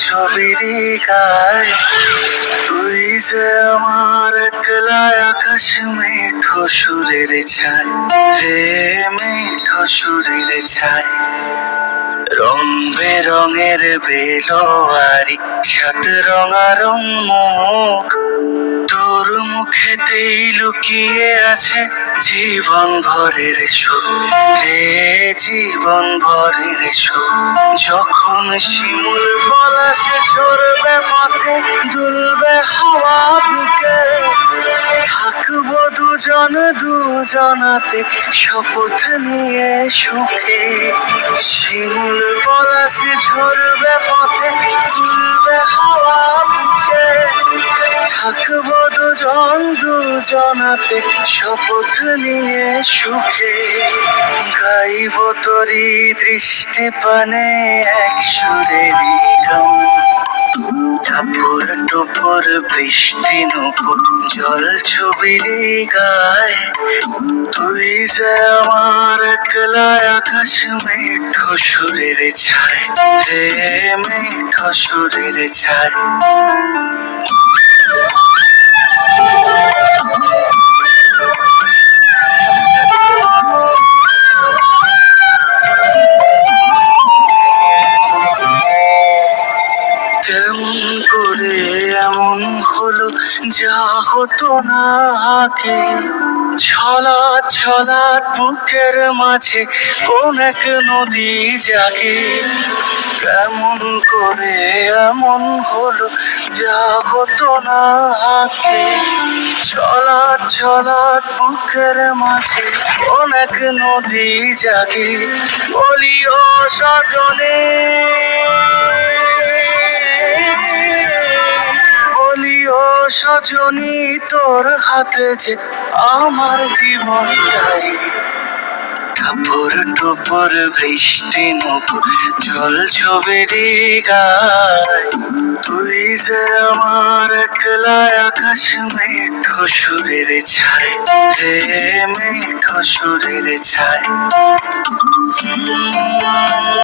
ছবিরই গায় তুই যে আমার একলা আকাশ মেঠো সুরের ছায় হে মেঠো সুরের ছায় রং বেরঙের বেলোয়ারি সাত রঙারং মুখ তোর মুখেতেই লুকিয়ে আছে জীবন ভরের সুখ রে জীবন ভরের সুখ যখন শিমুল পলাশে ঝরবে পথে দুলবে হাওয়া বুকে থাকবো দুজনাতে শপথ নিয়ে সুখে শিমুল পলাশে ঝরবে পথে দুলবে হাওয়া বুকে থাকবো দুজনাতে শপথ নিয়ে সুখে গাইব তোরি দৃষ্টি পানে এক সুরেরই গান ঠাকুর টুপুর বৃষ্টি নুপুর জল ছবিরই গায় তুই যে আমার একলা আকাশ মেঠো সুরের ছায় হে মেঠো সুরের ছায় কেমন করে এমন হলো যা হতো না আগে ছলাৎ বুকের মাঝে কোন এক নদী জাগে কেমন করে এমন হলো যা হতো না আগে ছলাৎ বুকের মাঝে কোন এক নদী জাগে বলিও সজনে সজনী তোর হাতে যে আমার জীবনটাই ঠাকুর টুপুর বৃষ্টি নুপুর জল ছবিরই গায় তুই যে আমার একলা আকাশ মেঠো সুরের ছায় হে মেঠো সুরের ছায়